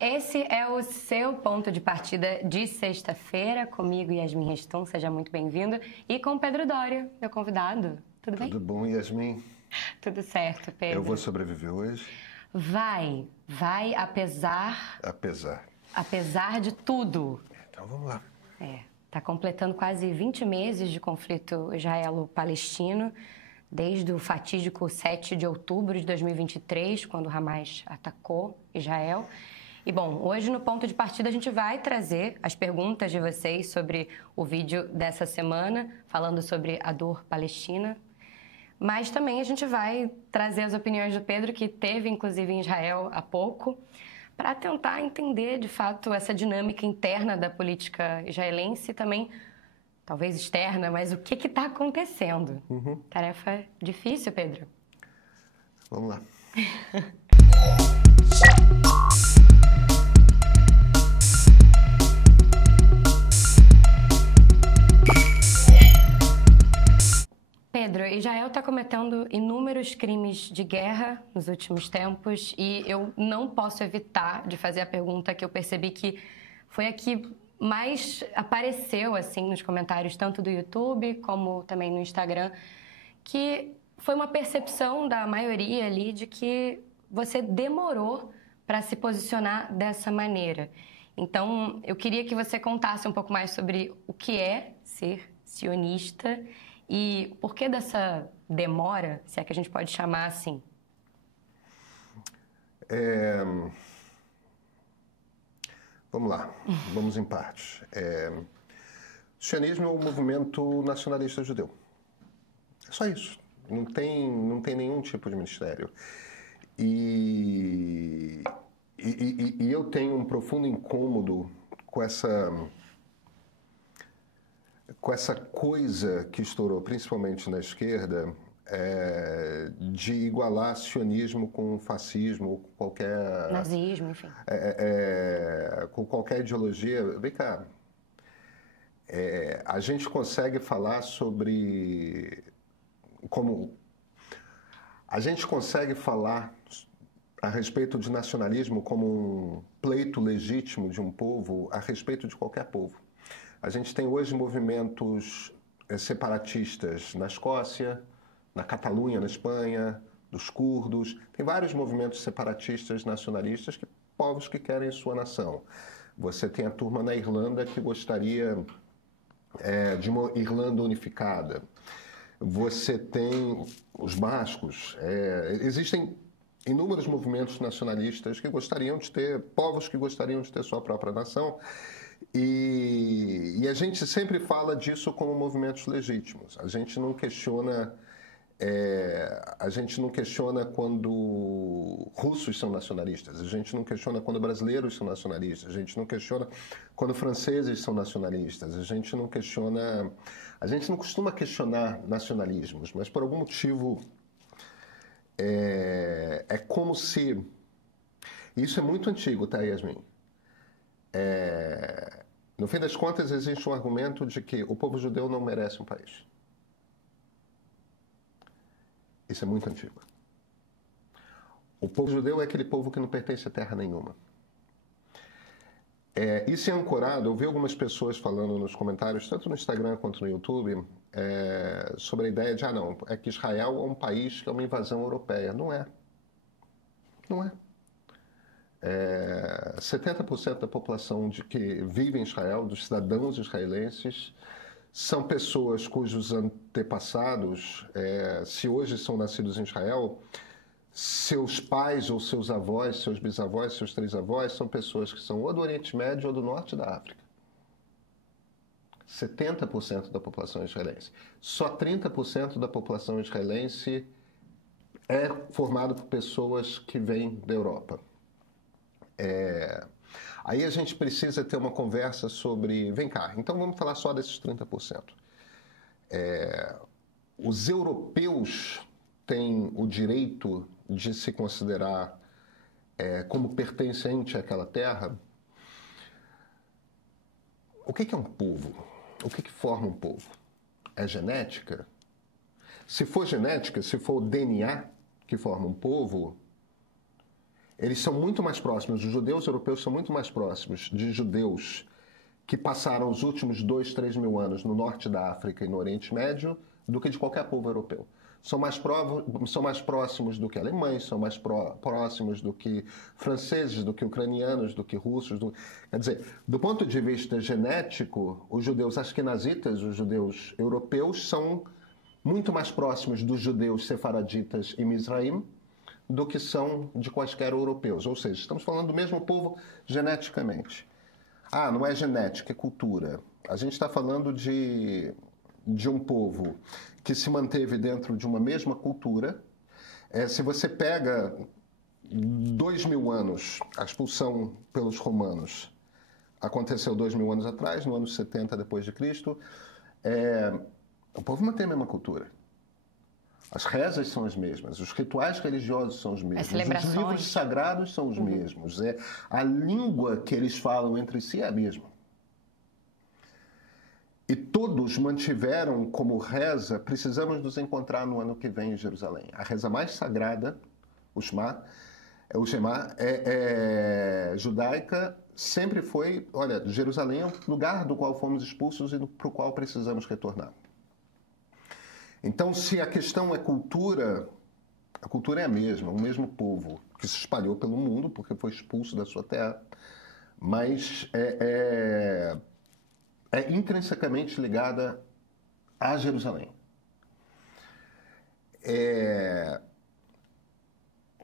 Esse é o seu ponto de partida de sexta-feira, comigo, Yasmin Reston, seja muito bem-vindo, e com o Pedro Doria, meu convidado. Tudo bem? Tudo bom, Yasmin? Tudo certo, Pedro. Eu vou sobreviver hoje? Vai, apesar de tudo. Então vamos lá. Tá completando quase 20 meses de conflito israelo-palestino, desde o fatídico 7 de outubro de 2023, quando o Hamas atacou Israel. E, bom, hoje no Ponto de Partida a gente vai trazer as perguntas de vocês sobre o vídeo dessa semana, falando sobre a dor palestina. Mas também a gente vai trazer as opiniões do Pedro, que esteve, inclusive, em Israel há pouco, para tentar entender, de fato, essa dinâmica interna da política israelense e também, talvez externa, mas o que está acontecendo? Tarefa difícil, Pedro. Vamos lá. Pedro, Israel está cometendo inúmeros crimes de guerra nos últimos tempos e eu não posso evitar de fazer a pergunta que eu percebi que foi a que mais apareceu assim nos comentários, tanto do YouTube como também no Instagram, que foi uma percepção da maioria ali de que você demorou para se posicionar dessa maneira. Então, eu queria que você contasse um pouco mais sobre o que é ser sionista e por que dessa demora, se é que a gente pode chamar assim? Vamos lá, vamos em partes. O sionismo é um movimento nacionalista judeu. É só isso. Não tem nenhum tipo de mistério. E eu tenho um profundo incômodo com essa coisa que estourou, principalmente na esquerda, de igualar sionismo com fascismo, com qualquer... Nazismo, enfim. Com qualquer ideologia. Vem cá, a gente consegue falar sobre... A gente consegue falar a respeito de nacionalismo como um pleito legítimo de um povo a respeito de qualquer povo. A gente tem hoje movimentos separatistas na Escócia, na Catalunha, na Espanha, dos curdos. Tem vários movimentos separatistas nacionalistas, povos que querem sua nação. Você tem a turma na Irlanda que gostaria de uma Irlanda unificada. Você tem os bascos. Existem inúmeros movimentos nacionalistas que gostariam de ter, povos que gostariam de ter sua própria nação. E a gente sempre fala disso como movimentos legítimos. A gente não questiona quando russos são nacionalistas, a gente não questiona quando brasileiros são nacionalistas, a gente não questiona quando franceses são nacionalistas, a gente não costuma questionar nacionalismos, mas por algum motivo é como se... Isso é muito antigo, tá, Yasmin? No fim das contas, existe um argumento de que o povo judeu não merece um país. Isso é muito antigo. O povo judeu é aquele povo que não pertence a terra nenhuma. Isso é ancorado, eu vi algumas pessoas falando nos comentários, tanto no Instagram quanto no YouTube, sobre a ideia de, é que Israel é um país que é uma invasão europeia. Não é. Não é. 70% da população que vive em Israel, dos cidadãos israelenses, são pessoas cujos antepassados, se hoje são nascidos em Israel, seus pais ou seus avós, seus bisavós, seus trisavós, são pessoas que são ou do Oriente Médio ou do Norte da África. 70% da população israelense. Só 30% da população israelense é formado por pessoas que vêm da Europa. Aí a gente precisa ter uma conversa sobre... Vem cá, então vamos falar só desses 30%. Os europeus têm o direito de se considerar como pertencente àquela terra? O que é um povo? O que forma um povo? É genética? Se for genética, se for o DNA que forma um povo... eles são muito mais próximos, os judeus europeus são muito mais próximos de judeus que passaram os últimos 2, 3 mil anos no norte da África e no Oriente Médio do que de qualquer povo europeu. São mais próximos do que alemães, são mais próximos do que franceses, do que ucranianos, do que russos. Quer dizer, do ponto de vista genético, os judeus askenazitas, os judeus europeus, são muito mais próximos dos judeus sefaraditas e Mizraim do que são de quaisquer europeus. Ou seja, estamos falando do mesmo povo geneticamente. Ah, não é genética, é cultura. A gente está falando de um povo que se manteve dentro de uma mesma cultura. Se você pega 2000 anos, a expulsão pelos romanos aconteceu 2000 anos atrás, no ano 70 depois de Cristo, o povo mantém a mesma cultura. As rezas são as mesmas, os rituais religiosos são os mesmos, os livros sagrados são os mesmos, a língua que eles falam entre si é a mesma. E todos mantiveram como reza, precisamos nos encontrar no ano que vem em Jerusalém. A reza mais sagrada, o Shema, judaica, sempre foi, olha, Jerusalém é o lugar do qual fomos expulsos e para o qual precisamos retornar. Então, se a questão é cultura, a cultura é a mesma, o mesmo povo que se espalhou pelo mundo porque foi expulso da sua terra, mas é intrinsecamente ligada a Jerusalém.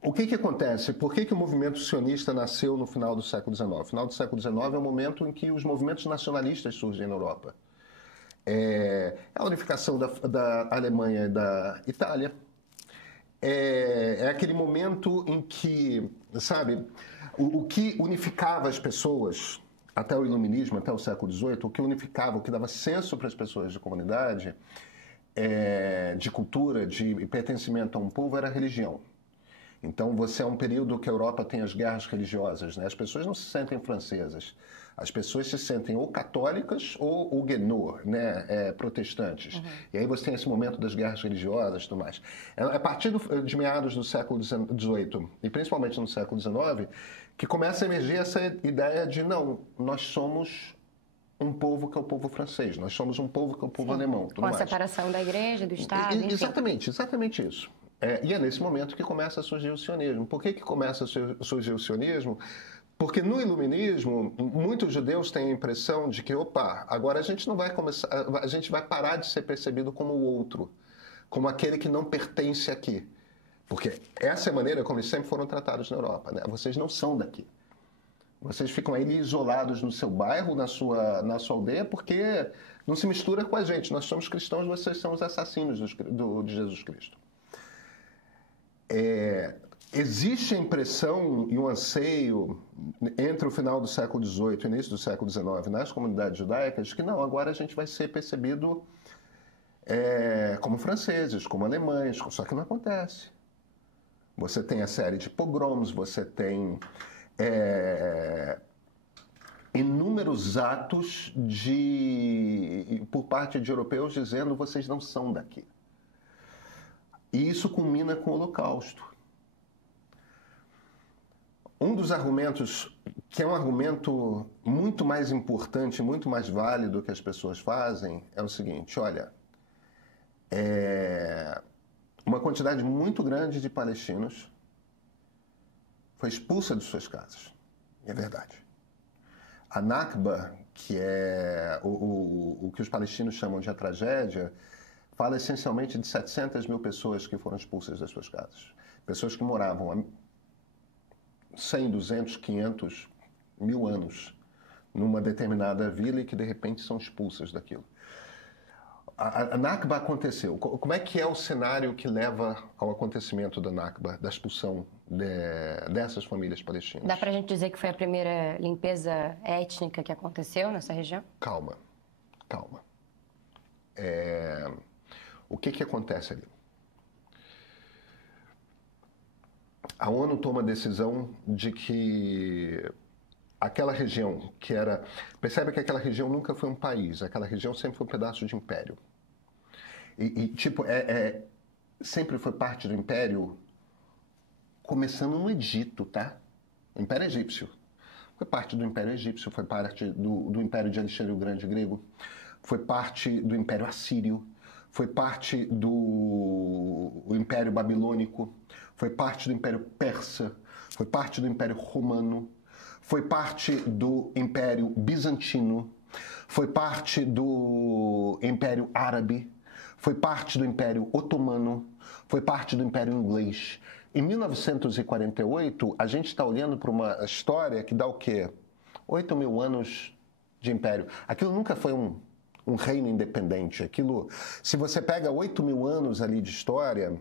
O que acontece? Por que o movimento sionista nasceu no final do século XIX? O final do século XIX é o momento em que os movimentos nacionalistas surgem na Europa. A unificação da Alemanha e da Itália. É aquele momento em que, sabe, o que unificava as pessoas até o iluminismo, até o século XVIII, o que unificava, o que dava senso para as pessoas de comunidade, de cultura, de pertencimento a um povo, era a religião. Então, você é um período que a Europa tem as guerras religiosas, né? As pessoas não se sentem francesas. As pessoas se sentem ou católicas ou huguenots, né? Protestantes. E aí você tem esse momento das guerras religiosas e tudo mais. A partir de meados do século XVIII, e principalmente no século XIX, que começa a emergir essa ideia de, não, nós somos um povo que é o povo francês, nós somos um povo que é o povo alemão. Tudo com a mais. Separação da igreja, do Estado, enfim. Exatamente isso. E é nesse momento que começa a surgir o sionismo. Por que começa a surgir o sionismo? Porque no iluminismo, muitos judeus têm a impressão de que, agora a gente não vai começar, a gente vai parar de ser percebido como o outro, como aquele que não pertence aqui. Porque essa é a maneira como eles sempre foram tratados na Europa, né? Vocês não são daqui. Vocês ficam aí isolados no seu bairro, na sua aldeia, porque não se mistura com a gente. Nós somos cristãos, vocês são os assassinos de Jesus Cristo. Existe a impressão e um anseio entre o final do século XVIII e o início do século XIX nas comunidades judaicas que não, agora a gente vai ser percebido como franceses, como alemães, só que não acontece. Você tem a série de pogroms, você tem inúmeros atos por parte de europeus dizendo vocês não são daqui. E isso culmina com o Holocausto. Um dos argumentos, que é um argumento muito mais importante, muito mais válido que as pessoas fazem, é o seguinte, olha, uma quantidade muito grande de palestinos foi expulsa de suas casas. E é verdade. A Nakba, que é o que os palestinos chamam de a tragédia, fala essencialmente de 700 mil pessoas que foram expulsas das suas casas. Pessoas que moravam há 100, 200, 500, 1000 anos numa determinada vila e que de repente são expulsas daquilo. A Nakba aconteceu. Como é que é o cenário que leva ao acontecimento da Nakba, da expulsão dessas famílias palestinas? Dá pra gente dizer que foi a primeira limpeza étnica que aconteceu nessa região? Calma. O que acontece ali? A ONU toma a decisão de que aquela região que era... Percebe que aquela região nunca foi um país, aquela região sempre foi um pedaço de império. Sempre foi parte do império, começando no Egito, tá? O Império Egípcio. Foi parte do Império Egípcio, foi parte do Império de Alexandre o Grande grego, foi parte do Império Assírio, foi parte do Império Babilônico, foi parte do Império Persa, foi parte do Império Romano, foi parte do Império Bizantino, foi parte do Império Árabe, foi parte do Império Otomano, foi parte do Império Inglês. Em 1948, a gente está olhando para uma história que dá o quê? 8 mil anos de império. Aquilo nunca foi um reino independente. Aquilo, se você pega 8 mil anos ali de história,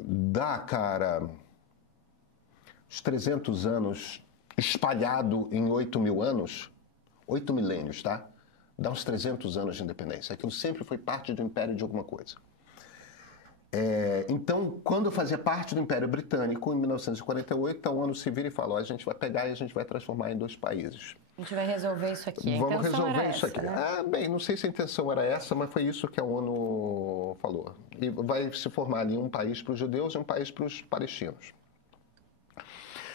dá, cara, os 300 anos espalhado em 8 mil anos, 8 milênios, tá? Dá uns 300 anos de independência. Aquilo sempre foi parte do império de alguma coisa. Então, quando eu fazia parte do Império Britânico, em 1948, a ONU se vira e fala, a gente vai pegar e a gente vai transformar em 2 países. A gente vai resolver isso aqui. Vamos resolver isso aqui. Né? Bem, não sei se a intenção era essa, mas foi isso que a ONU falou. E vai se formar ali um país para os judeus e um país para os palestinos.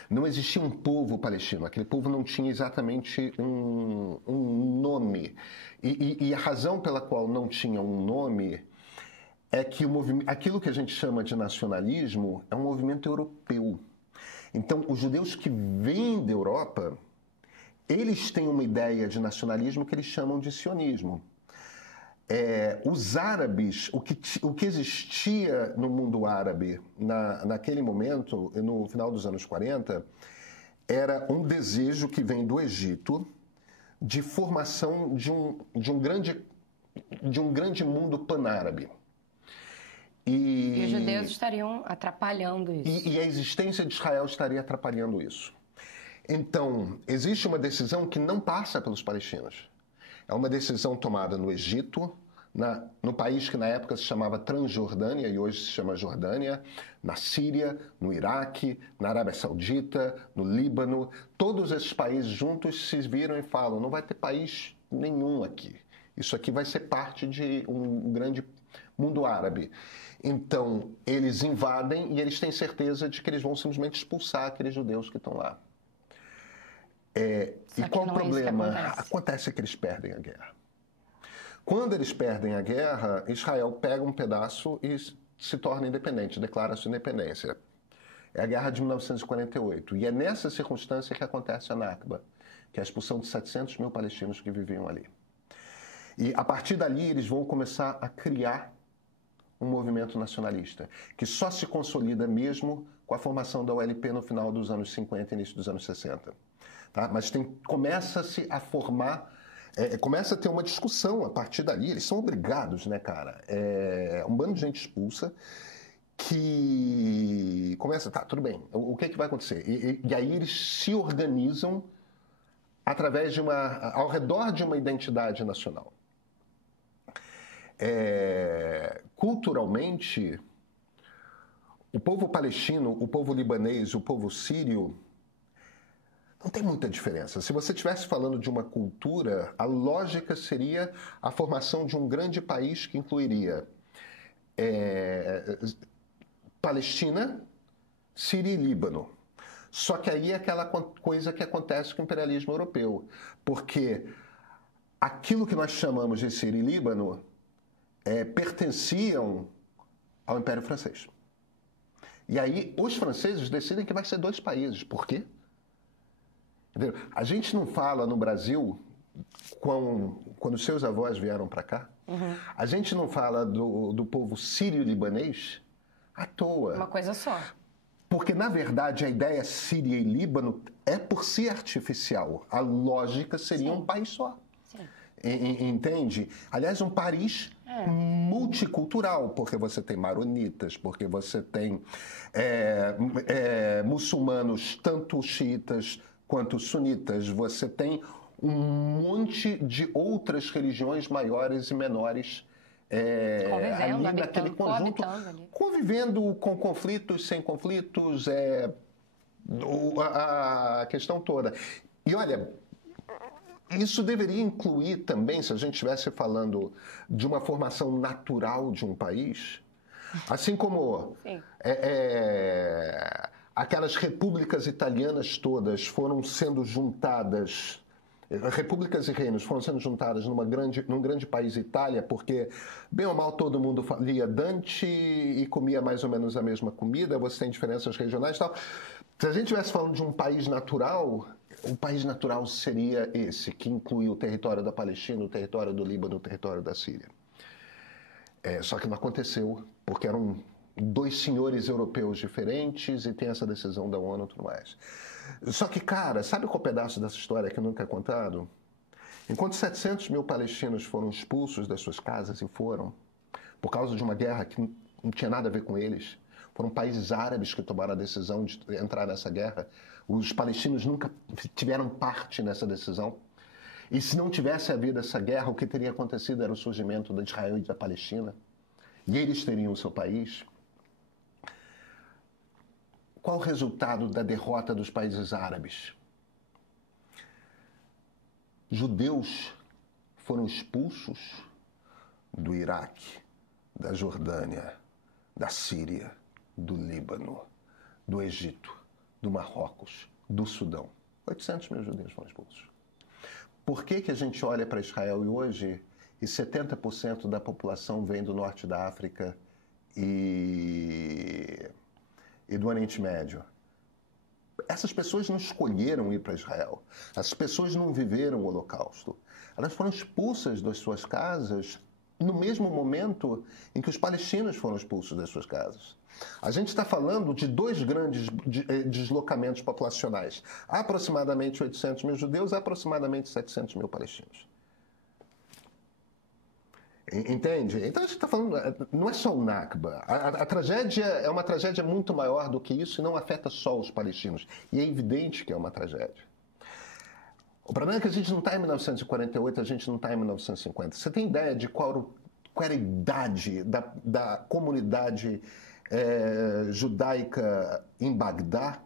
Não existia um povo palestino, aquele povo não tinha exatamente um nome. E a razão pela qual não tinha um nome é que aquilo que a gente chama de nacionalismo é um movimento europeu. Então, os judeus que vêm da Europa, eles têm uma ideia de nacionalismo que eles chamam de sionismo. Os árabes, o que existia no mundo árabe naquele momento, no final dos anos 40, era um desejo que vem do Egito de formação de um grande mundo panárabe. E os judeus estariam atrapalhando isso. E a existência de Israel estaria atrapalhando isso. Então, existe uma decisão que não passa pelos palestinos. É uma decisão tomada no Egito, no país que na época se chamava Transjordânia e hoje se chama Jordânia, na Síria, no Iraque, na Arábia Saudita, no Líbano. Todos esses países juntos se viram e falam, não vai ter país nenhum aqui. Isso aqui vai ser parte de um grande mundo árabe. Então, eles invadem e eles têm certeza de que eles vão simplesmente expulsar aqueles judeus que estão lá. E qual o problema? Acontece que eles perdem a guerra. Quando eles perdem a guerra, Israel pega um pedaço e se torna independente, declara sua independência. É a guerra de 1948. E é nessa circunstância que acontece a Nakba, que é a expulsão de 700 mil palestinos que viviam ali. E a partir dali eles vão começar a criar um movimento nacionalista, que só se consolida mesmo com a formação da OLP no final dos anos 50 e início dos anos 60. Tá? Mas começa-se a formar, começa a ter uma discussão a partir dali. Eles são obrigados, né, cara? Um bando de gente expulsa que começa, tá, tudo bem, o que vai acontecer? E aí eles se organizam através ao redor de uma identidade nacional. Culturalmente, o povo palestino, o povo libanês, o povo sírio, não tem muita diferença. Se você estivesse falando de uma cultura, a lógica seria a formação de um grande país que incluiria Palestina, Síria e Líbano. Só que aí é aquela coisa que acontece com o imperialismo europeu, porque aquilo que nós chamamos de Síria e Líbano pertenciam ao Império Francês. E aí os franceses decidem que vai ser 2 países. Por quê? Entendeu? A gente não fala no Brasil, quando seus avós vieram para cá, a gente não fala do povo sírio-libanês à toa. Uma coisa só. Porque, na verdade, a ideia Síria e Líbano é por si artificial. A lógica seria um país só. Sim. Entende? Aliás, um país multicultural, porque você tem maronitas, porque você tem muçulmanos, tanto xiitas quanto sunitas, você tem um monte de outras religiões maiores e menores convivendo, ali naquele conjunto, convivendo com conflitos, sem conflitos, a questão toda. E olha, isso deveria incluir também, se a gente estivesse falando de uma formação natural de um país, assim como aquelas repúblicas italianas todas foram sendo juntadas, repúblicas e reinos foram sendo juntadas num grande país, Itália, porque, bem ou mal, todo mundo lia Dante e comia mais ou menos a mesma comida, você tem diferenças regionais e tal. Se a gente estivesse falando de um país natural, o país natural seria esse, que inclui o território da Palestina, o território do Líbano, o território da Síria. Só que não aconteceu, porque eram dois senhores europeus diferentes e tem essa decisão da ONU e tudo mais. Só que, cara, sabe qual pedaço dessa história que nunca é contado? Enquanto 700 mil palestinos foram expulsos das suas casas, e foram, por causa de uma guerra que não tinha nada a ver com eles, foram países árabes que tomaram a decisão de entrar nessa guerra, os palestinos nunca tiveram parte nessa decisão. E se não tivesse havido essa guerra, o que teria acontecido era o surgimento de Israel e da Palestina. E eles teriam o seu país. Qual o resultado da derrota dos países árabes? Judeus foram expulsos do Iraque, da Jordânia, da Síria, do Líbano, do Egito, do Marrocos, do Sudão. 800 mil judeus foram expulsos. Por que a gente olha para Israel hoje e 70% da população vem do norte da África e do Oriente Médio? Essas pessoas não escolheram ir para Israel. Essas pessoas não viveram o Holocausto. Elas foram expulsas das suas casas no mesmo momento em que os palestinos foram expulsos das suas casas. A gente está falando de dois grandes deslocamentos populacionais. Há aproximadamente 800 mil judeus, há aproximadamente 700 mil palestinos. Entende? Então a gente está falando, não é só o Nakba. A tragédia é uma tragédia muito maior do que isso e não afeta só os palestinos. E é evidente que é uma tragédia. O problema é que a gente não está em 1948, a gente não está em 1950. Você tem ideia de qual era a idade da comunidade judaica em Bagdá?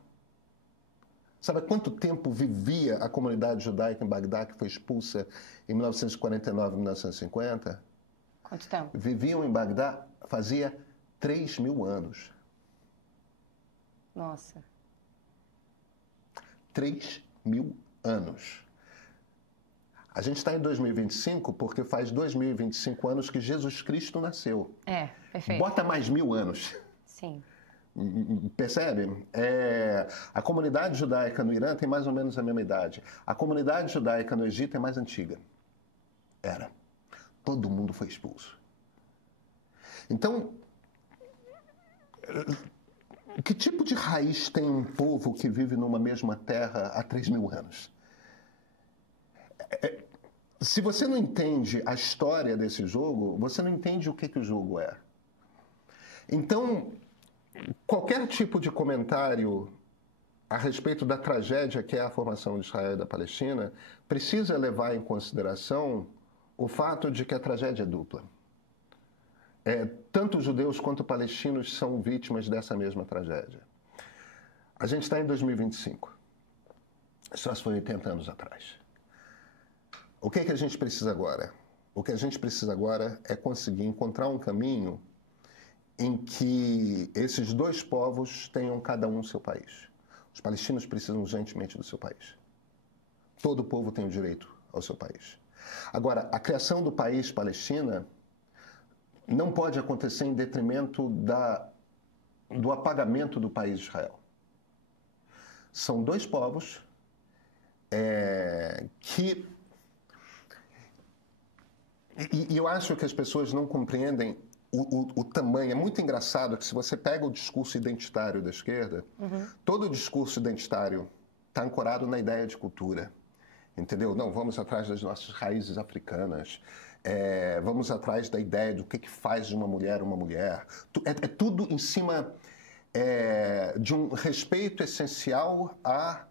Sabe há quanto tempo vivia a comunidade judaica em Bagdá, que foi expulsa em 1949 e 1950? Quanto tempo? Viviam em Bagdá fazia 3.000 anos. Nossa. 3.000 anos. A gente está em 2025 porque faz 2025 anos que Jesus Cristo nasceu. Perfeito. Bota mais 1.000 anos. Sim. Percebe? A comunidade judaica no Irã tem mais ou menos a mesma idade. A comunidade judaica no Egito é mais antiga. Era. Todo mundo foi expulso. Então, que tipo de raiz tem um povo que vive numa mesma terra há 3.000 anos? Se você não entende a história desse jogo, você não entende o que o jogo é. Então, qualquer tipo de comentário a respeito da tragédia que é a formação de Israel e da Palestina precisa levar em consideração o fato de que a tragédia é dupla. Tanto judeus quanto palestinos são vítimas dessa mesma tragédia. A gente está em 2025. Isso foi 80 anos atrás. O que a gente precisa agora? O que a gente precisa agora é conseguir encontrar um caminho em que esses dois povos tenham cada um seu país. Os palestinos precisam urgentemente do seu país. Todo povo tem o direito ao seu país. Agora, a criação do país Palestina não pode acontecer em detrimento do apagamento do país Israel. São dois povos que... E eu acho que as pessoas não compreendem o tamanho. É muito engraçado que se você pega o discurso identitário da esquerda, todo o discurso identitário está ancorado na ideia de cultura. Entendeu? Não, vamos atrás das nossas raízes africanas. Vamos atrás da ideia do que faz de uma mulher uma mulher. É tudo em cima de um respeito essencial à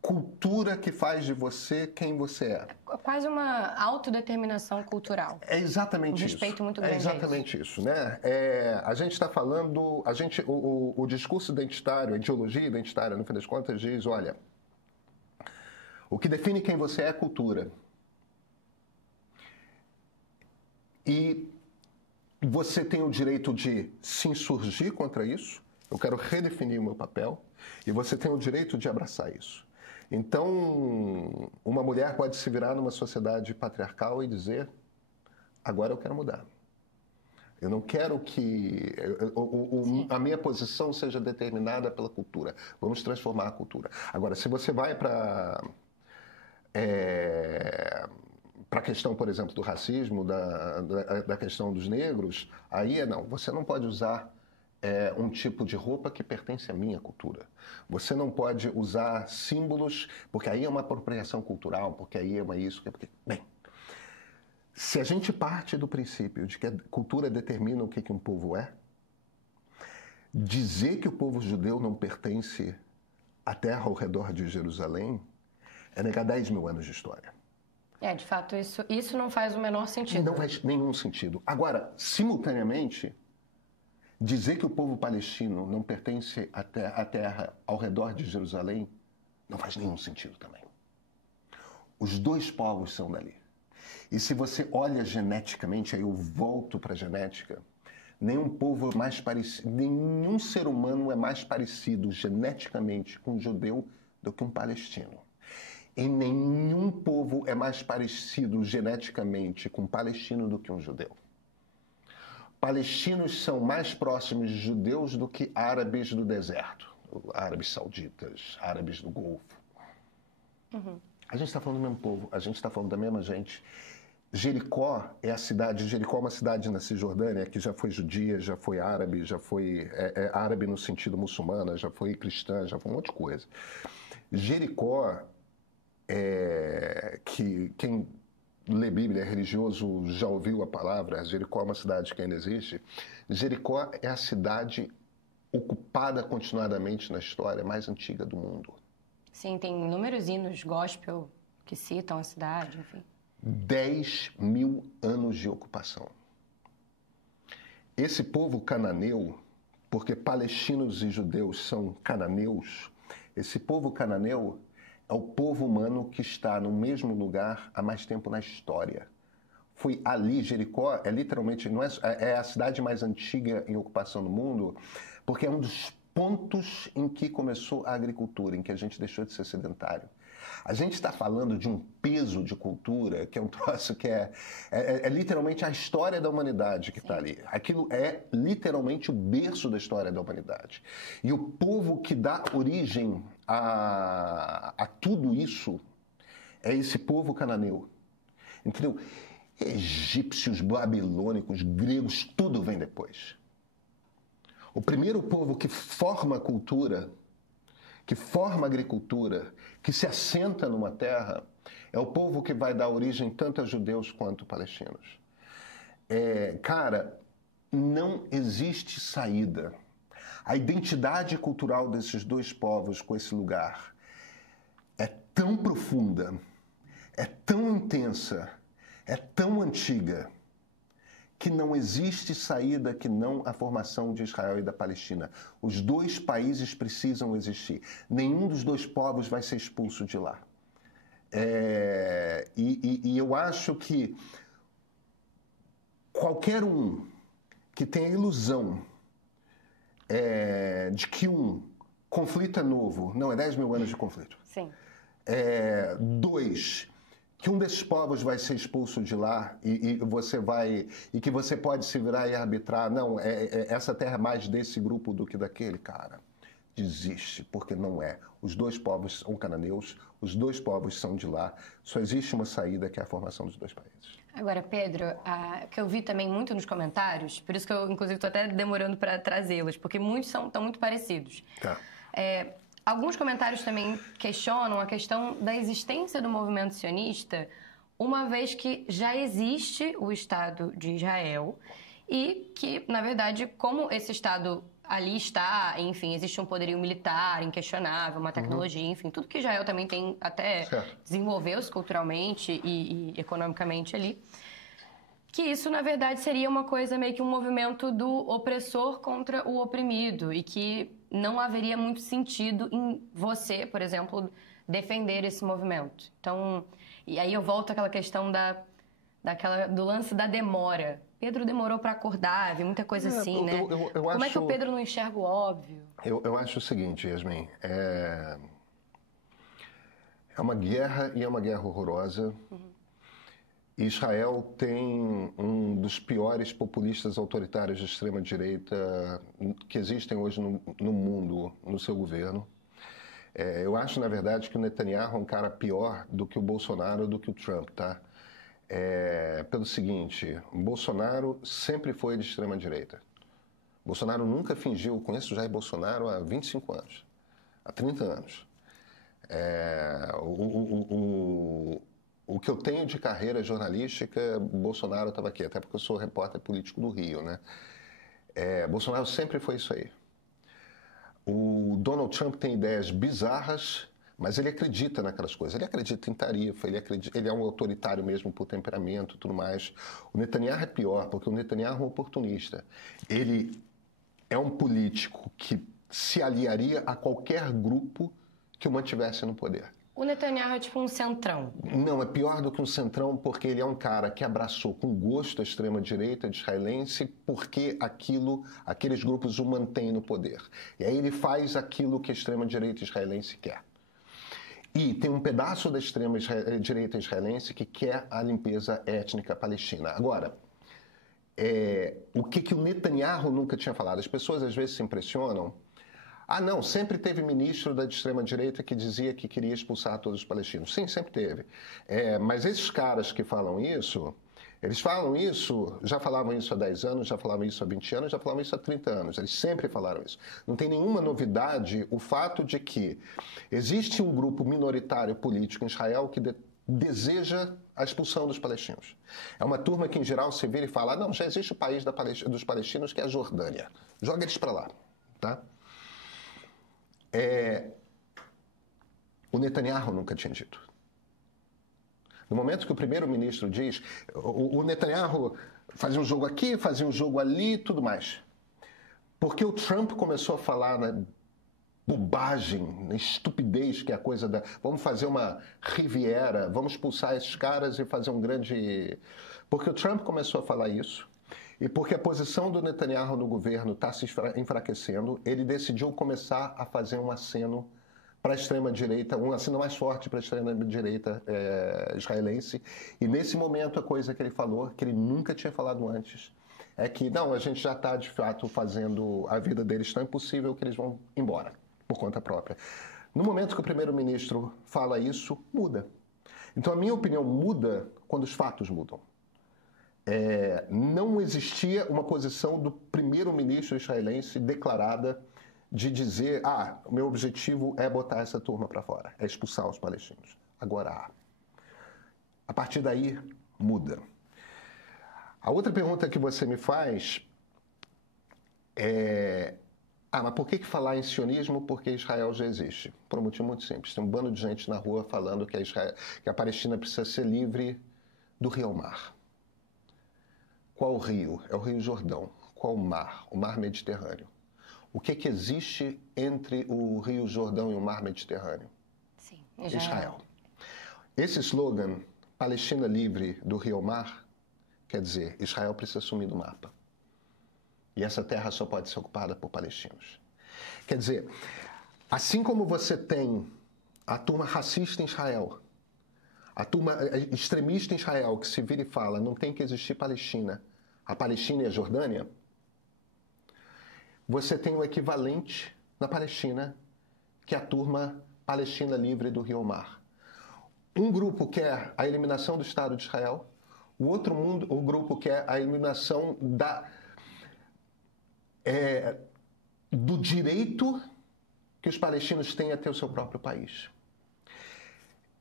cultura que faz de você quem você é. Quase uma autodeterminação cultural. É exatamente isso. Um respeito muito grande. É exatamente isso, né? A gente está falando, o discurso identitário, a ideologia identitária, no fim das contas, diz, olha, o que define quem você é cultura. E você tem o direito de se insurgir contra isso Eu quero redefinir o meu papel e você tem o direito de abraçar isso. Então, uma mulher pode se virar numa sociedade patriarcal e dizer: agora eu quero mudar. Eu não quero que a minha posição seja determinada pela cultura. Vamos transformar a cultura. Agora, se você vai para a questão, por exemplo, do racismo, da questão dos negros, aí não. Você não pode usar um tipo de roupa que pertence à minha cultura. Você não pode usar símbolos, porque aí é uma apropriação cultural, porque aí é uma isso, porque... Bem, se a gente parte do princípio de que a cultura determina o que um povo é, dizer que o povo judeu não pertence à terra ao redor de Jerusalém é negar 10 mil anos de história. De fato, isso não faz o menor sentido. Não faz nenhum sentido. Agora, simultaneamente, dizer que o povo palestino não pertence à terra ao redor de Jerusalém não faz nenhum sentido também. Os dois povos são dali. E se você olha geneticamente, aí eu volto para a genética, nenhum povo é mais parecido, nenhum ser humano é mais parecido geneticamente com um judeu do que um palestino. E nenhum povo é mais parecido geneticamente com um palestino do que um judeu. Palestinos são mais próximos de judeus do que árabes do deserto, árabes sauditas, árabes do Golfo. Uhum. A gente está falando do mesmo povo, a gente está falando da mesma gente. Jericó é uma cidade na Cisjordânia que já foi judia, já foi árabe, já foi árabe no sentido muçulmana, já foi cristã, já foi um monte de coisa. Jericó, que quem lê Bíblia, é religioso, já ouviu a palavra, Jericó é uma cidade que ainda existe. Jericó é a cidade ocupada continuadamente na história mais antiga do mundo. Sim, tem inúmeros hinos gospel que citam a cidade, enfim. 10 mil anos de ocupação. Esse povo cananeu, porque palestinos e judeus são cananeus, esse povo cananeu é o povo humano que está no mesmo lugar há mais tempo na história. Foi ali, Jericó é literalmente, é a cidade mais antiga em ocupação no mundo, porque é um dos pontos em que começou a agricultura, em que a gente deixou de ser sedentário. A gente está falando de um peso de cultura, que é um troço que é literalmente a história da humanidade que está ali. Aquilo é literalmente o berço da história da humanidade. E o povo que dá origem a tudo isso é esse povo cananeu. Entendeu? Egípcios, babilônicos, gregos, tudo vem depois. O primeiro povo que forma a cultura, que forma a agricultura, que se assenta numa terra, é o povo que vai dar origem tanto a judeus quanto a palestinos. Cara, não existe saída. A identidade cultural desses dois povos com esse lugar é tão profunda, é tão intensa, é tão antiga, que não existe saída que não a formação de Israel e da Palestina. Os dois países precisam existir. Nenhum dos dois povos vai ser expulso de lá. E eu acho que qualquer um que tenha a ilusão de que um conflito é novo, não, é 10 mil anos de conflito. Sim. Dois, que um desses povos vai ser expulso de lá e que você pode se virar e arbitrar, não, essa terra é mais desse grupo do que daquele, cara. Desiste, porque não é. Os dois povos são cananeus, os dois povos são de lá, só existe uma saída, que é a formação dos dois países. Agora, Pedro, que eu vi também muito nos comentários, por isso que eu, inclusive, estou até demorando para trazê-los, porque muitos estão muito parecidos. Tá. Alguns comentários também questionam a questão da existência do movimento sionista, uma vez que já existe o Estado de Israel e que, na verdade, como esse Estado ali está, enfim, existe um poderio militar inquestionável, uma tecnologia, enfim, tudo que Israel também tem até desenvolveu-se culturalmente e economicamente ali, que isso, na verdade, seria uma coisa meio que um movimento do opressor contra o oprimido e que não haveria muito sentido em você, por exemplo, defender esse movimento. Então, e aí eu volto àquela questão da do lance da demora. Pedro demorou para acordar, vi muita coisa assim, né? Como é que o Pedro não enxerga o óbvio? Eu acho o seguinte, Yasmin, é uma guerra e é uma guerra horrorosa. Israel tem um dos piores populistas autoritários de extrema-direita que existem hoje no mundo, no seu governo. Eu acho, na verdade, que o Netanyahu é um cara pior do que o Bolsonaro, do que o Trump, tá? Pelo seguinte, o Bolsonaro sempre foi de extrema-direita. Bolsonaro nunca fingiu, conheço o Jair Bolsonaro há 25 anos, há 30 anos. O que eu tenho de carreira jornalística, Bolsonaro estava aqui, até porque eu sou repórter político do Rio, né? Bolsonaro sempre foi isso aí. O Donald Trump tem ideias bizarras, mas ele acredita naquelas coisas. Ele acredita em tarifa, ele é um autoritário mesmo por temperamento e tudo mais. O Netanyahu é pior, porque o Netanyahu é um oportunista. Ele é um político que se aliaria a qualquer grupo que o mantivesse no poder. O Netanyahu é tipo um centrão. Não, é pior do que um centrão, porque ele é um cara que abraçou com gosto a extrema-direita israelense, porque aqueles grupos o mantêm no poder. E aí ele faz aquilo que a extrema-direita israelense quer. E tem um pedaço da extrema-direita israelense que quer a limpeza étnica palestina. Agora, o que o Netanyahu nunca tinha falado? As pessoas às vezes se impressionam. Não, sempre teve ministro da extrema-direita que dizia que queria expulsar todos os palestinos. Sim, sempre teve. Mas esses caras que falam isso, eles falam isso, já falavam isso há 10 anos, já falavam isso há 20 anos, já falavam isso há 30 anos. Eles sempre falaram isso. Não tem nenhuma novidade o fato de que existe um grupo minoritário político em Israel que deseja a expulsão dos palestinos. É uma turma que, em geral, se vira e fala, não, já existe o país dos palestinos, que é a Jordânia. Joga eles para lá, tá? O Netanyahu nunca tinha dito. No momento que o primeiro-ministro diz, o Netanyahu fazia um jogo aqui, fazia um jogo ali, tudo mais. Porque o Trump começou a falar na bobagem, na estupidez, que é a coisa da... Vamos fazer uma Riviera, vamos expulsar esses caras e fazer um grande... Porque o Trump começou a falar isso, e porque a posição do Netanyahu no governo está se enfraquecendo, ele decidiu começar a fazer um aceno para a extrema-direita, um aceno mais forte para a extrema-direita israelense. E nesse momento a coisa que ele falou, que ele nunca tinha falado antes, é que, não, a gente já está de fato fazendo a vida deles tão impossível que eles vão embora, por conta própria. No momento que o primeiro-ministro fala isso, muda. Então a minha opinião muda quando os fatos mudam. Não existia uma posição do primeiro-ministro israelense declarada de dizer, o meu objetivo é botar essa turma para fora, é expulsar os palestinos. Agora a partir daí, muda. A outra pergunta que você me faz mas por que falar em sionismo? Porque Israel já existe. Por um motivo muito simples. Tem um bando de gente na rua falando que a Palestina precisa ser livre do rio ao mar. Qual o rio? É o Rio Jordão. Qual o mar? O Mar Mediterrâneo. O que existe entre o Rio Jordão e o Mar Mediterrâneo? Sim, Israel. Esse slogan, Palestina livre do rio ao mar, quer dizer, Israel precisa sumir do mapa. E essa terra só pode ser ocupada por palestinos. Quer dizer, assim como você tem a turma racista em Israel, a turma extremista em Israel que se vira e fala, não tem que existir Palestina, a Palestina e a Jordânia, você tem o equivalente na Palestina, que é a turma Palestina livre do rio ao mar. Um grupo quer a eliminação do Estado de Israel, o grupo quer a eliminação do direito que os palestinos têm a ter o seu próprio país.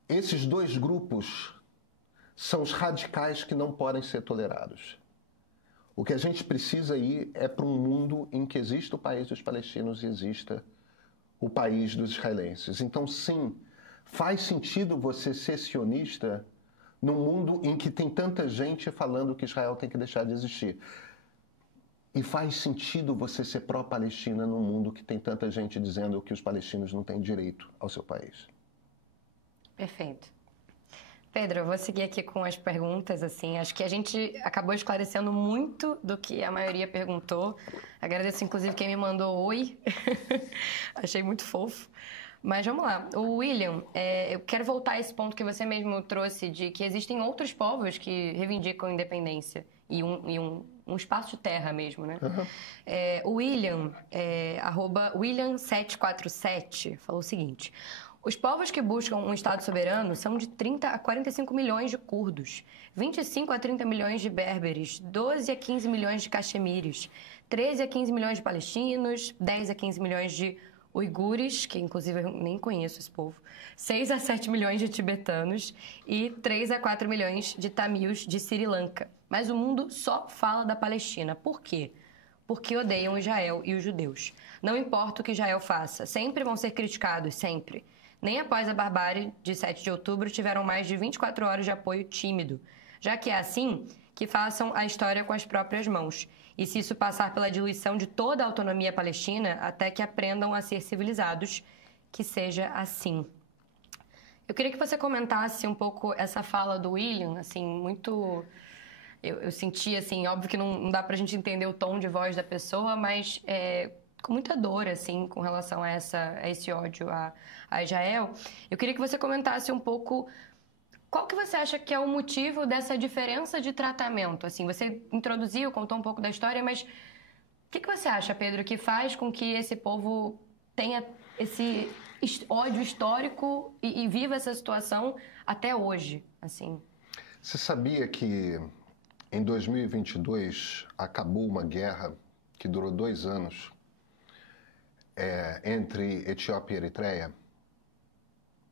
Esses dois grupos são os radicais que não podem ser tolerados. O que a gente precisa ir é para um mundo em que exista o país dos palestinos e exista o país dos israelenses. Então, sim, faz sentido você ser sionista num mundo em que tem tanta gente falando que Israel tem que deixar de existir. E faz sentido você ser pró-Palestina num mundo que tem tanta gente dizendo que os palestinos não têm direito ao seu país. Perfeito. Pedro, eu vou seguir aqui com as perguntas, assim, acho que a gente acabou esclarecendo muito do que a maioria perguntou. Agradeço, inclusive, quem me mandou oi, achei muito fofo. Mas vamos lá, o William, eu quero voltar a esse ponto que você mesmo trouxe, de que existem outros povos que reivindicam independência e um espaço de terra mesmo, né? Uhum. O William, William747, falou o seguinte: os povos que buscam um Estado soberano são de 30 a 45 milhões de curdos, 25 a 30 milhões de berberes, 12 a 15 milhões de caxemires, 13 a 15 milhões de palestinos, 10 a 15 milhões de uigures, que inclusive eu nem conheço esse povo, 6 a 7 milhões de tibetanos e 3 a 4 milhões de tamils de Sri Lanka. Mas o mundo só fala da Palestina. Por quê? Porque odeiam Israel e os judeus. Não importa o que Israel faça, sempre vão ser criticados, sempre. Nem após a barbárie de 7 de outubro tiveram mais de 24 horas de apoio tímido. Já que é assim, que façam a história com as próprias mãos. E se isso passar pela diluição de toda a autonomia palestina, até que aprendam a ser civilizados, que seja assim. Eu queria que você comentasse um pouco essa fala do William, assim, muito... Eu senti, assim, óbvio que não dá pra gente entender o tom de voz da pessoa, mas com muita dor, assim, com relação a esse ódio a Israel. Eu queria que você comentasse um pouco qual que você acha que é o motivo dessa diferença de tratamento. Assim, você introduziu, contou um pouco da história, mas o que você acha, Pedro, que faz com que esse povo tenha esse ódio histórico e viva essa situação até hoje, assim? Você sabia que em 2022 acabou uma guerra que durou 2 anos entre Etiópia e Eritreia?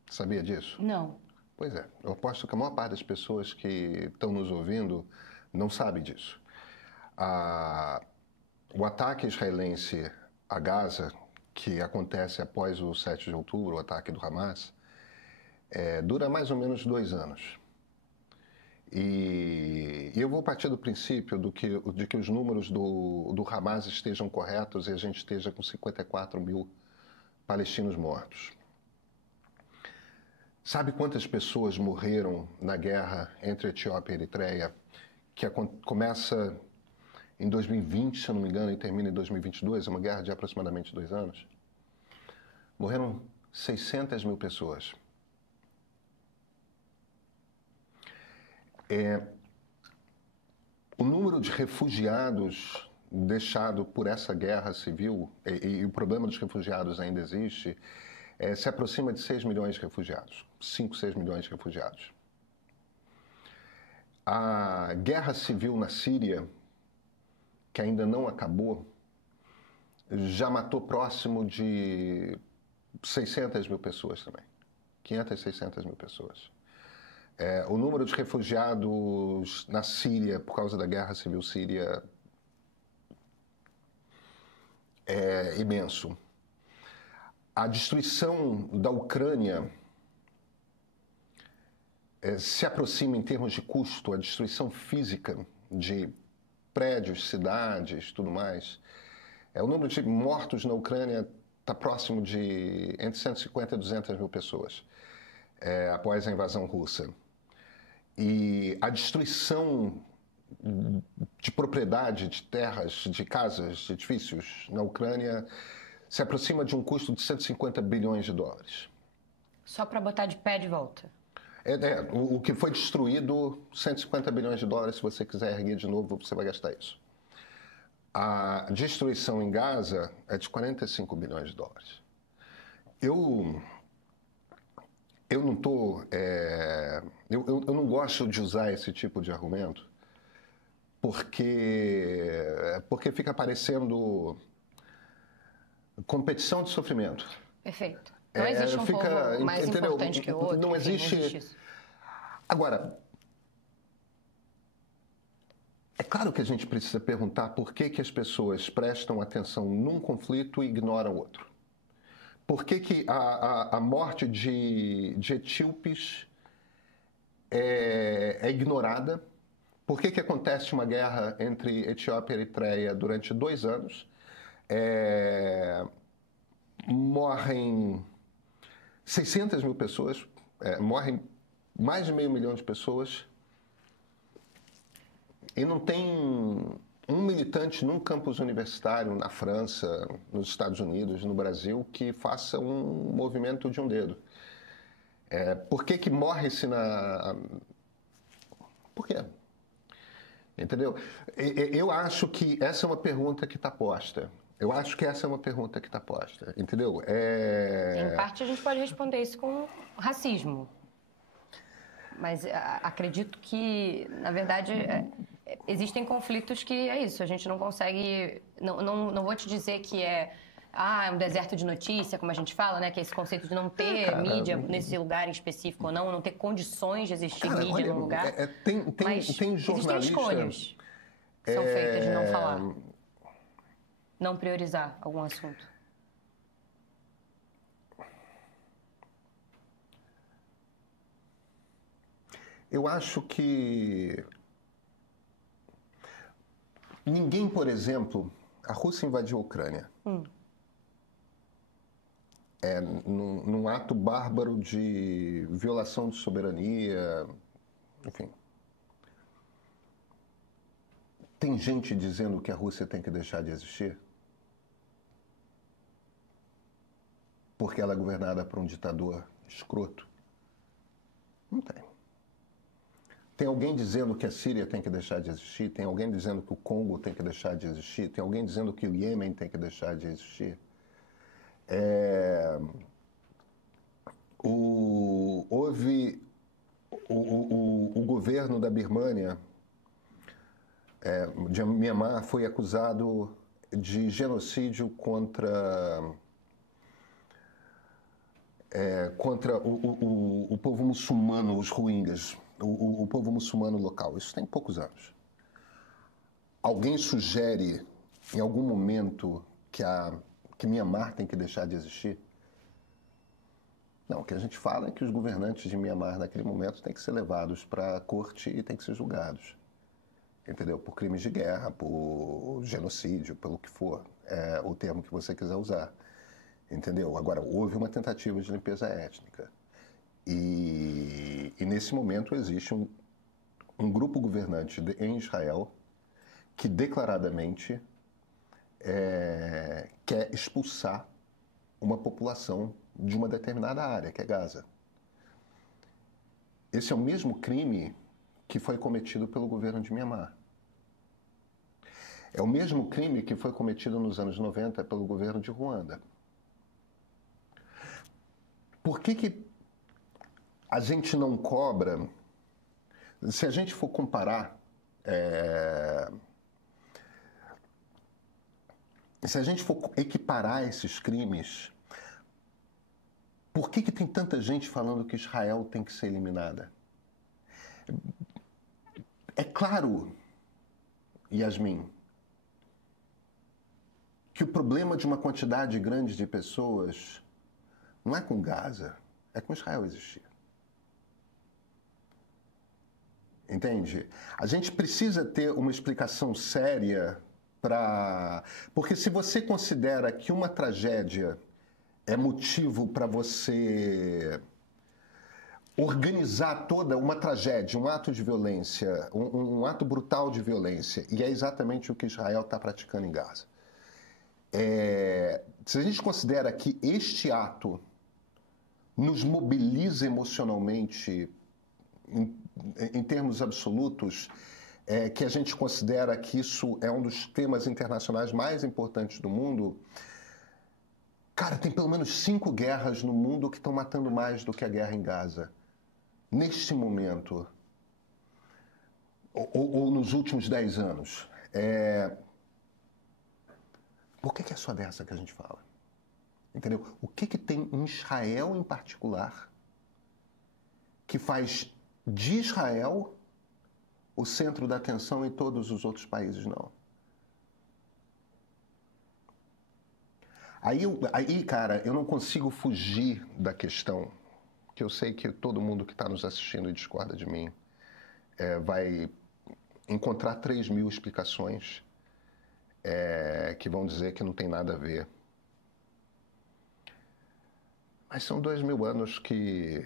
Sabia disso? Não. Pois é, eu aposto que a maior parte das pessoas que estão nos ouvindo não sabe disso. O ataque israelense a Gaza, que acontece após o 7 de outubro, o ataque do Hamas, dura mais ou menos 2 anos. E eu vou partir do princípio de que os números do Hamas estejam corretos e a gente esteja com 54 mil palestinos mortos. Sabe quantas pessoas morreram na guerra entre Etiópia e Eritreia, que começa em 2020, se eu não me engano, e termina em 2022, é uma guerra de aproximadamente 2 anos? Morreram 600 mil pessoas. O número de refugiados deixado por essa guerra civil, e o problema dos refugiados ainda existe, se aproxima de 6 milhões de refugiados, 5, 6 milhões de refugiados. A guerra civil na Síria, que ainda não acabou, já matou próximo de 600 mil pessoas também, 500, 600 mil pessoas. O número de refugiados na Síria, por causa da guerra civil síria, é imenso. A destruição da Ucrânia se aproxima em termos de custo, a destruição física de prédios, cidades, tudo mais. O número de mortos na Ucrânia está próximo de entre 150 e 200 mil pessoas após a invasão russa. E a destruição de propriedade, de terras, de casas, de edifícios na Ucrânia se aproxima de um custo de 150 bilhões de dólares. Só para botar de pé de volta? O que foi destruído, 150 bilhões de dólares, se você quiser erguer de novo, você vai gastar isso. A destruição em Gaza é de 45 bilhões de dólares. Eu não estou... eu não gosto de usar esse tipo de argumento porque fica parecendo competição de sofrimento. Perfeito. Não existe um povo mais importante que o outro. Não existe isso. Agora, é claro que a gente precisa perguntar por que as pessoas prestam atenção num conflito e ignoram o outro. Por que a morte de etíopes é ignorada? Por que acontece uma guerra entre Etiópia e Eritreia durante 2 anos? Morrem 600 mil pessoas, morrem mais de 500 mil de pessoas, e não tem um militante num campus universitário na França, nos Estados Unidos, no Brasil, que faça um movimento de um dedo. Por que morre-se na... Por quê? Entendeu? Eu acho que essa é uma pergunta que está posta. Eu acho que essa é uma pergunta que está posta, entendeu? Em parte a gente pode responder isso com racismo. Mas acredito que, na verdade, existem conflitos que é isso, a gente não consegue... Não vou te dizer que é um deserto de notícia, como a gente fala, né? Que é esse conceito de não ter mídia nesse lugar em específico ou não ter condições de existir mídia num lugar. Mas tem jornalista... existem escolhas que são feitas de não falar, não priorizar algum assunto. Eu acho que ninguém, por exemplo, a Rússia invadiu a Ucrânia. Num ato bárbaro de violação de soberania, enfim. Tem gente dizendo que a Rússia tem que deixar de existir? Porque ela é governada por um ditador escroto? Não tem. Tem alguém dizendo que a Síria tem que deixar de existir? Tem alguém dizendo que o Congo tem que deixar de existir? Tem alguém dizendo que o Iêmen tem que deixar de existir? O governo da Birmânia, de Myanmar, foi acusado de genocídio contra o povo muçulmano, os Rohingyas, o povo muçulmano local. Isso tem poucos anos. Alguém sugere, em algum momento, que Myanmar tem que deixar de existir? Não, o que a gente fala é que os governantes de Myanmar, naquele momento, têm que ser levados para a corte e têm que ser julgados. Entendeu? Por crimes de guerra, por genocídio, pelo que for, o termo que você quiser usar. Entendeu? Agora, houve uma tentativa de limpeza étnica. E nesse momento existe um grupo governante em Israel que declaradamente quer expulsar uma população de uma determinada área, que é Gaza. Esse é o mesmo crime que foi cometido pelo governo de Myanmar. É o mesmo crime que foi cometido nos anos 90 pelo governo de Ruanda. Por que a gente não cobra? Se a gente for comparar, se a gente for equiparar esses crimes, por que tem tanta gente falando que Israel tem que ser eliminada? É claro, Yasmin, que o problema de uma quantidade grande de pessoas não é com Gaza, é com Israel existir. Entende? A gente precisa ter uma explicação séria para... Porque se você considera que uma tragédia é motivo para você organizar toda uma tragédia, um ato de violência, um ato brutal de violência, e é exatamente o que Israel está praticando em Gaza. Se a gente considera que este ato nos mobiliza emocionalmente, em termos absolutos, que a gente considera que isso é um dos temas internacionais mais importantes do mundo, cara, tem pelo menos 5 guerras no mundo que estão matando mais do que a guerra em Gaza. Neste momento, ou nos últimos 10 anos. Por que é só dessa que a gente fala? Entendeu? O que tem em Israel em particular que faz de Israel o centro da atenção em todos os outros países, não? Aí, cara, eu não consigo fugir da questão, que eu sei que todo mundo que está nos assistindo e discorda de mim vai encontrar 3.000 explicações que vão dizer que não tem nada a ver. Mas são 2.000 anos que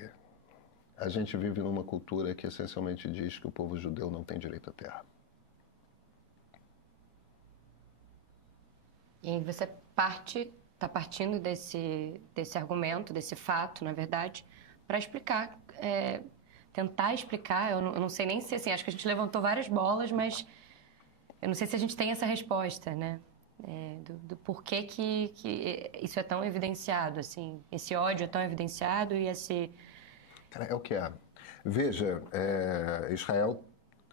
a gente vive numa cultura que essencialmente diz que o povo judeu não tem direito à terra. E aí você está partindo desse argumento, desse fato, na verdade, para explicar, tentar explicar. Eu não sei nem se, assim, acho que a gente levantou várias bolas, mas eu não sei se a gente tem essa resposta, né? Do porquê que isso é tão evidenciado, assim, esse ódio é tão evidenciado e esse... Cara, é o que é. Veja, Israel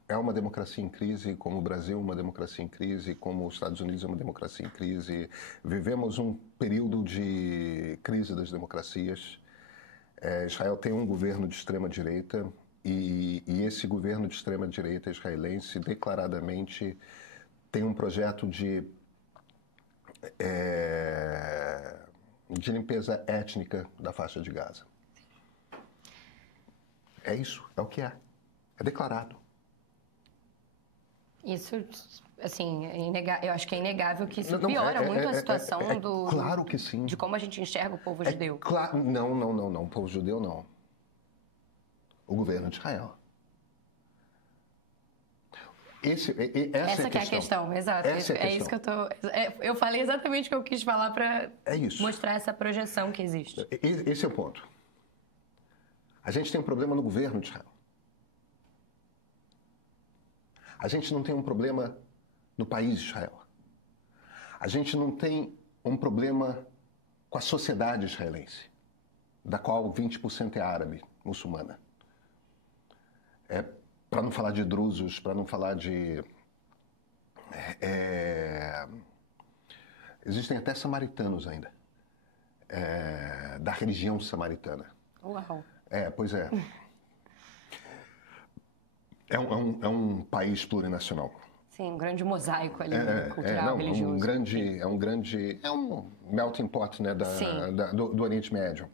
é uma democracia em crise, como o Brasil é uma democracia em crise, como os Estados Unidos é uma democracia em crise. Vivemos um período de crise das democracias. Israel tem um governo de extrema-direita e esse governo de extrema-direita israelense declaradamente tem um projeto de limpeza étnica da faixa de Gaza. É isso, é o que é. É declarado. Isso, assim, eu acho que é inegável que isso piora muito a situação claro que sim. de como a gente enxerga o povo judeu. Não, o povo judeu não. O governo de Israel. Essa que é a questão, exato. Isso que eu tô... eu falei exatamente o que eu quis falar para mostrar essa projeção que existe. Esse é o ponto. A gente tem um problema no governo de Israel. A gente não tem um problema no país de Israel. A gente não tem um problema com a sociedade israelense, da qual 20% é árabe, muçulmana. Para não falar de drusos, para não falar de... Existem até samaritanos ainda, da religião samaritana. Uau! Pois é. É um país plurinacional. Sim, um grande mosaico ali, cultural, religioso. É um melting pot, né, do Oriente Médio.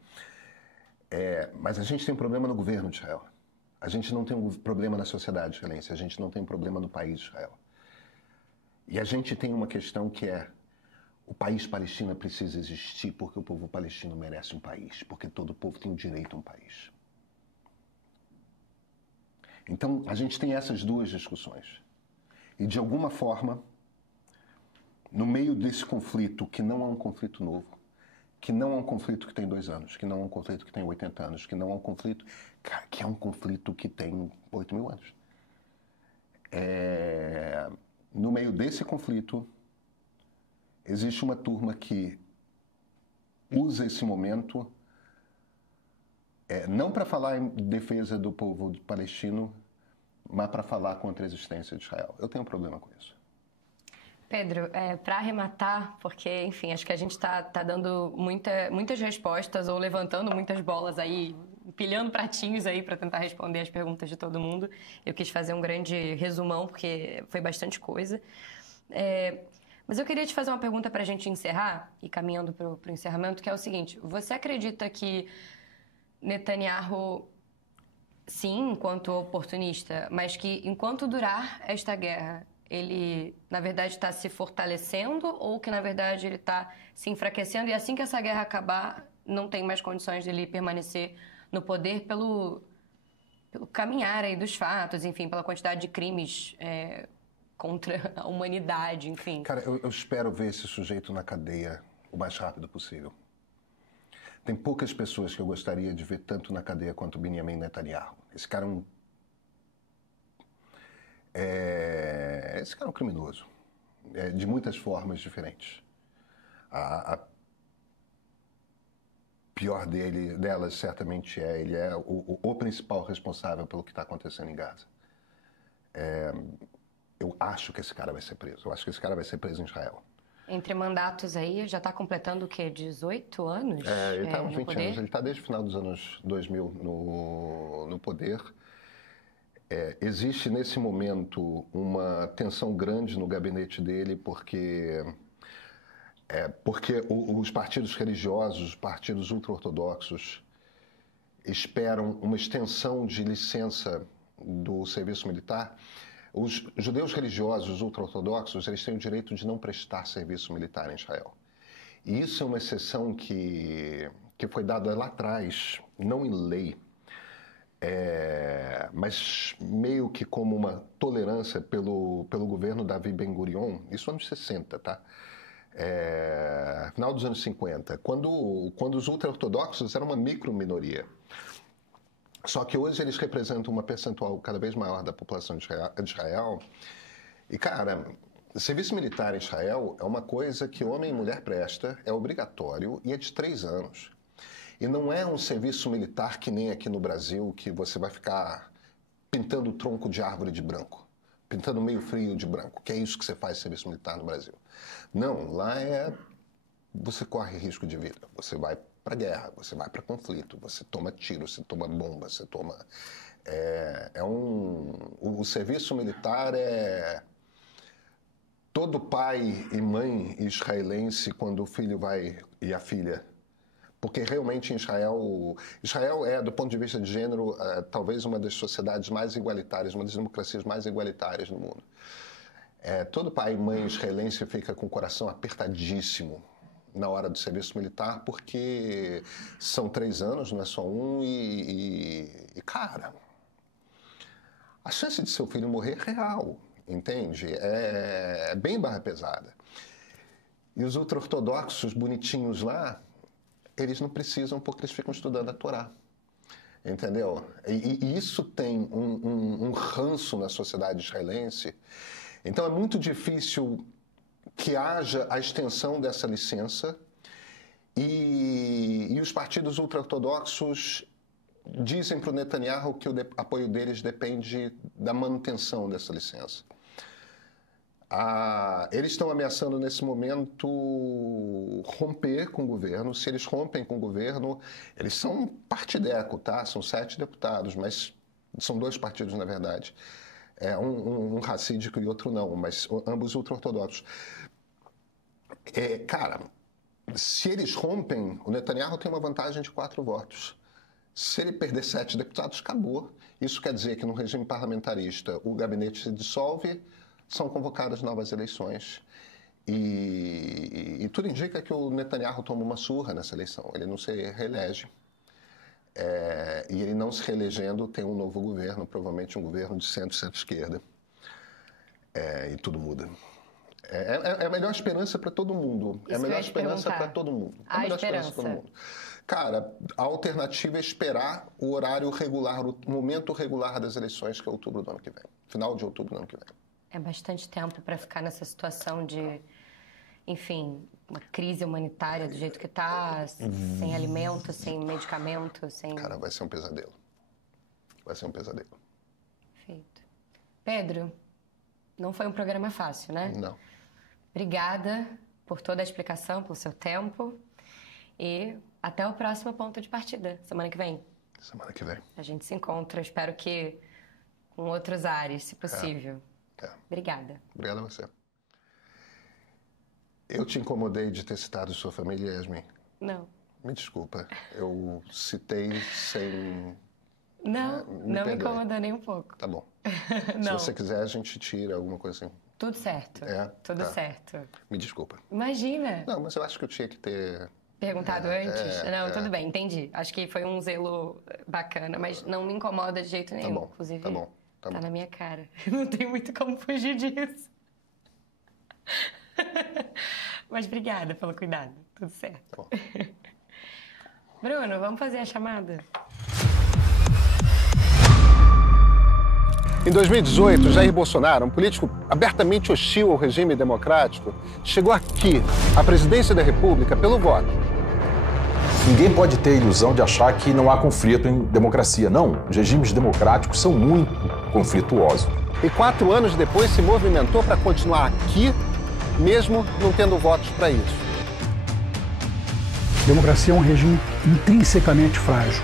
Mas a gente tem um problema no governo de Israel. A gente não tem um problema na sociedade israelense. A gente não tem um problema no país de Israel. E a gente tem uma questão que o país palestino precisa existir porque o povo palestino merece um país, porque todo povo tem o direito a um país. Então, a gente tem essas duas discussões. E, de alguma forma, no meio desse conflito, que não é um conflito novo, que não é um conflito que tem 2 anos, que não é um conflito que tem 80 anos, que não é um conflito que é um conflito que tem 8.000 anos. No meio desse conflito, existe uma turma que usa esse momento não para falar em defesa do povo palestino, mas para falar contra a existência de Israel. Eu tenho um problema com isso. Pedro, para arrematar, porque, enfim, acho que a gente está dando muitas respostas ou levantando muitas bolas aí, empilhando pratinhos aí para tentar responder as perguntas de todo mundo. Eu quis fazer um grande resumão, porque foi bastante coisa. Mas eu queria te fazer uma pergunta para a gente encerrar, e caminhando para o encerramento, que é o seguinte: você acredita que Netanyahu, sim, enquanto oportunista, mas que enquanto durar esta guerra, ele, na verdade, está se fortalecendo ou que, na verdade, ele está se enfraquecendo e assim que essa guerra acabar, não tem mais condições de ele permanecer no poder pelo caminhar aí dos fatos, enfim, pela quantidade de crimes contra a humanidade, enfim? Cara, eu espero ver esse sujeito na cadeia o mais rápido possível. Tem poucas pessoas que eu gostaria de ver tanto na cadeia quanto o Benjamin Netanyahu. Esse cara é um criminoso, de muitas formas diferentes. A pior delas certamente ele é o principal responsável pelo que está acontecendo em Gaza. Eu acho que esse cara vai ser preso. Eu acho que esse cara vai ser preso em Israel. Entre mandatos aí, já está completando o quê? 18 anos? Ele está há uns 20 anos. Ele está desde o final dos anos 2000 no poder. Existe, nesse momento, uma tensão grande no gabinete dele, porque os partidos religiosos, os partidos ultra-ortodoxos, esperam uma extensão de licença do serviço militar. Os judeus religiosos ultra-ortodoxos, eles têm o direito de não prestar serviço militar em Israel. E isso é uma exceção que foi dada lá atrás, não em lei, mas meio que como uma tolerância pelo governo Davi Ben-Gurion, isso anos 60, tá? Final dos anos 50, quando os ultra-ortodoxos eram uma micro-minoria. Só que hoje eles representam uma percentual cada vez maior da população de Israel. E, cara, serviço militar em Israel é uma coisa que homem e mulher presta, é obrigatório e é de 3 anos. E não é um serviço militar que nem aqui no Brasil, que você vai ficar pintando o tronco de árvore de branco, pintando meio frio de branco, que é isso que você faz serviço militar no Brasil. Não, lá você corre risco de vida, você vai para guerra, você vai para conflito, você toma tiro, você toma bomba, você toma... O serviço militar todo pai e mãe israelense quando o filho vai e a filha. Porque realmente em Israel é, do ponto de vista de gênero, talvez uma das sociedades mais igualitárias, uma das democracias mais igualitárias no mundo. Todo pai e mãe israelense fica com o coração apertadíssimo na hora do serviço militar, porque são 3 anos, não é só um, e cara, a chance de seu filho morrer é real, entende? É bem barra pesada. E os ultra-ortodoxos bonitinhos lá, eles não precisam porque eles ficam estudando a Torá, entendeu? E isso tem um ranço na sociedade israelense. Então é muito difícil que haja a extensão dessa licença e os partidos ultra-ortodoxos dizem para o Netanyahu que o apoio deles depende da manutenção dessa licença. Eles estão ameaçando nesse momento romper com o governo. Se eles rompem com o governo, eles são partideco, tá? São 7 deputados, mas são 2 partidos na verdade. Um racídico e outro não, mas ambos ultra-ortodoxos. Cara, se eles rompem, o Netanyahu tem uma vantagem de 4 votos. Se ele perder 7 deputados, acabou. Isso quer dizer que no regime parlamentarista o gabinete se dissolve, são convocadas novas eleições. E tudo indica que o Netanyahu toma uma surra nessa eleição. Ele não se reelege. E ele não se reelegendo tem um novo governo, provavelmente um governo de centro-esquerda. E tudo muda. É a melhor esperança para todo mundo. É a melhor esperança para todo mundo. É a melhor esperança para todo mundo. Cara, a alternativa é esperar o horário regular, o momento regular das eleições, que é outubro do ano que vem. Final de outubro do ano que vem. É bastante tempo para ficar nessa situação de, enfim, uma crise humanitária do jeito que está, sem alimento, sem medicamento, sem... Cara, vai ser um pesadelo. Vai ser um pesadelo. Perfeito. Pedro, não foi um programa fácil, né? Não. Obrigada por toda a explicação, pelo seu tempo. E até o próximo ponto de partida, semana que vem. Semana que vem. A gente se encontra, espero que com outros ares, se possível. Obrigada. Obrigado a você. Eu te incomodei de ter citado sua família, Yasmin? Não. Me desculpa. Eu citei sem... Não, não me incomodou nem um pouco. Tá bom. Se você quiser, a gente tira alguma coisa assim. Tudo certo. Tudo certo. Me desculpa. Imagina. Não, mas eu acho que eu tinha que ter... Perguntado antes? Não, tudo bem, entendi. Acho que foi um zelo bacana, mas não me incomoda de jeito nenhum. Tá bom, inclusive, tá bom. Tá na minha cara. Não tem muito como fugir disso. Mas obrigada pelo cuidado. Tudo certo. Tá bom. Bruno, vamos fazer a chamada? Em 2018, Jair Bolsonaro, um político abertamente hostil ao regime democrático, chegou aqui, à presidência da República, pelo voto. Ninguém pode ter a ilusão de achar que não há conflito em democracia. Não, os regimes democráticos são muito conflituosos. E 4 anos depois se movimentou para continuar aqui, mesmo não tendo votos para isso. Democracia é um regime intrinsecamente frágil.